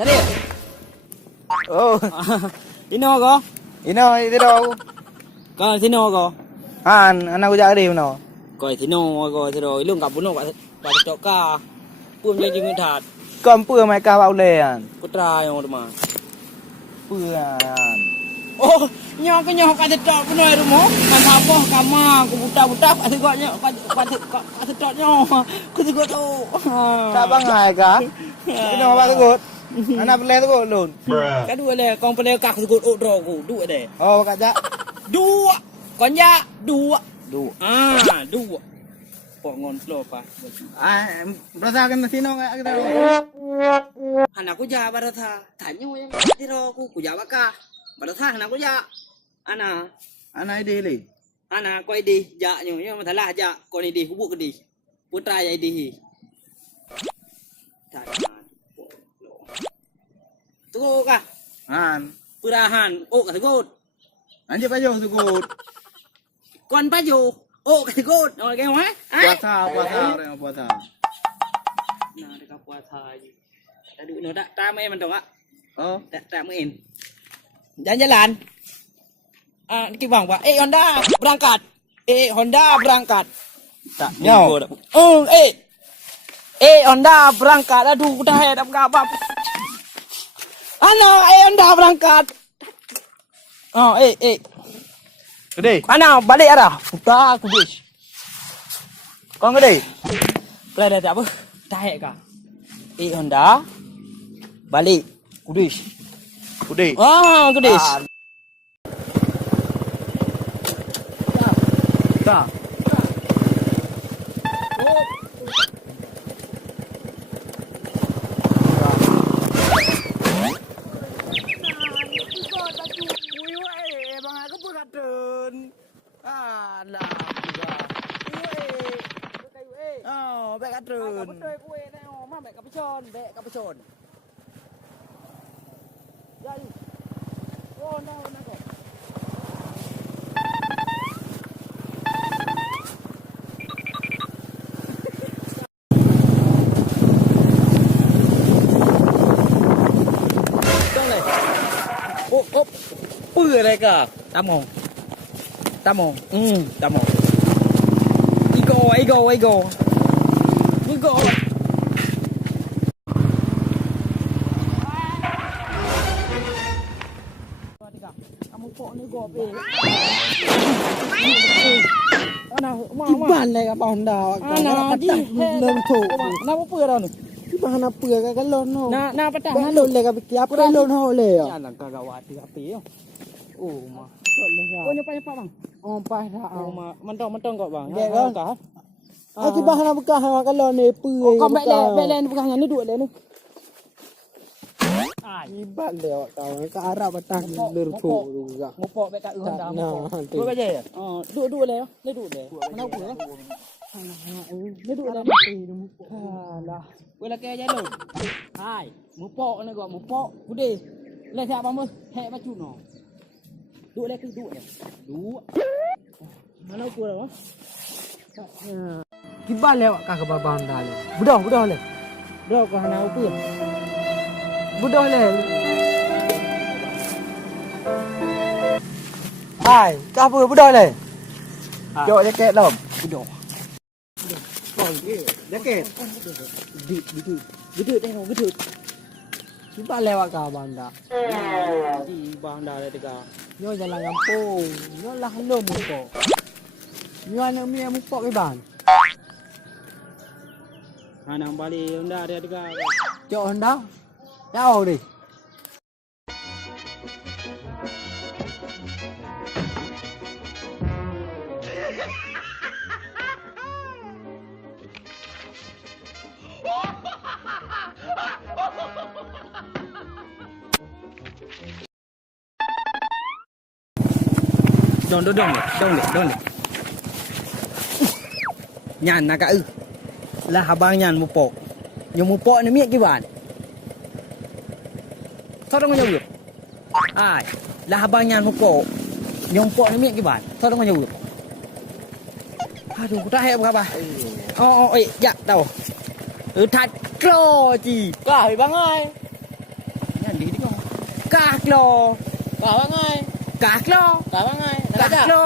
Cari. Oh, Sino ko? ino ito. Ko sino ko? Anak ko jadi no. Ko sino ko sino ilung ka puno ka tok ka. Pum yang jing that. Kompur mai ka bau lean. Putra yang rumah. Puan. Oh, nyo ka tok puno rumah. Man apa kama ku buta-buta ka tegok nyo ka tok nyo. Ku tegok tu. Ta bang ai ka. Ino ba tu. Anak beli tu lun. Ka dua le kong pele ka ku tegok dro ku. Dua de. Oh, kaja. Dua. Kon ya dua. Dua. Dua. Pok ngon flow pa. Berasa kan sino ka kita. Anak ku ja baratha. Tanya yang tiro ku jawab ka. Baratha anak ku ja. Anak ide li. Anak ko idi ja nyo masalah ja ko ni di hubuk di. Putra ya idi. Tugo ka. Purahan. Oh ka tugot. Anjir pajo tu gut. Kon pajo. Oh ka tugot. Oh ke ha? Puasa orang puasa. Nah dekat puasa je. Tadi no tak main man tong ah. Oh, Tak main. Jalan-jalan. Kita bang pak. Honda berangkat. Honda berangkat. Tak. Nyo. Honda berangkat. Aduh, dah ya dah berapa. Honda berangkat. Oh, gede. Ana balik arah. Putar aku bis. Kau gede. Pelai dah apa? Dah ya kah? Honda balik. Kudus. Gede. Kudus. Tak. Baik katun. Betul kuih ni. Mak baik kapicon. Baik kapicon. Jadi. Oh, nak kau. Pưa đây cả. Tam hồn. Igo. Kamu kok ni go pe. Iban le ka Honda. Lem tu. Kenapa pưa dah ni? Iban apa ka lon no. Nak patah Kan lon le ka piap ka lon ho le. Jangan kagawat 3 pi. Oh, mah. Oh, Oh, nyopa bang. oh pas dah. Oh, mah. Mentong kok bang. Dek kan? Aki bahan bekah ka lon ni pu. Oh, kau bek le bekahnya ni duit le ni. Iban le kau ka Arab batang lur tu juga. Ngopok bek kat Honda. Dua baje ya? Duk le. Ni duk le. Mana apa? Ni duk le. Alah. Wala kaya jalur. Hai, mupok ni kau mupok. Udah. Le siapa mu? Hek baju no. Duk le ke duk le. Duk. Mana apa dah? Kiban le ka ka baba Honda le. Budah le. Budak kau hana apa? Budah le. Hai, ka apa budah le? Jok jaket dom. Budak. Jaket. Gedut tengok gedut. Kiban le ka Honda. Di bang dah le tegak. Nyo jalan kampung. Nyo lah lo mupok. Nyo anak mi mupok ke bang. Hana balik Honda dia tegak. Jok Honda. Jauh đi. Đông le. Nyan nak ư. Lah abang nyan mupok. Yang mupok ni miak kiban. Sao đâu có nhiều việc. Là abang nyan mupok. Yang mupok ni miak kiban. Sao đâu có nhiều việc. Aduh, dah hay apa? Ya, tahu. Thật clo gì. Cởi băng ơi. Kaklo. Kau apa ngai? Kaklo. Kau apa ngai? Nak aja? Kaklo.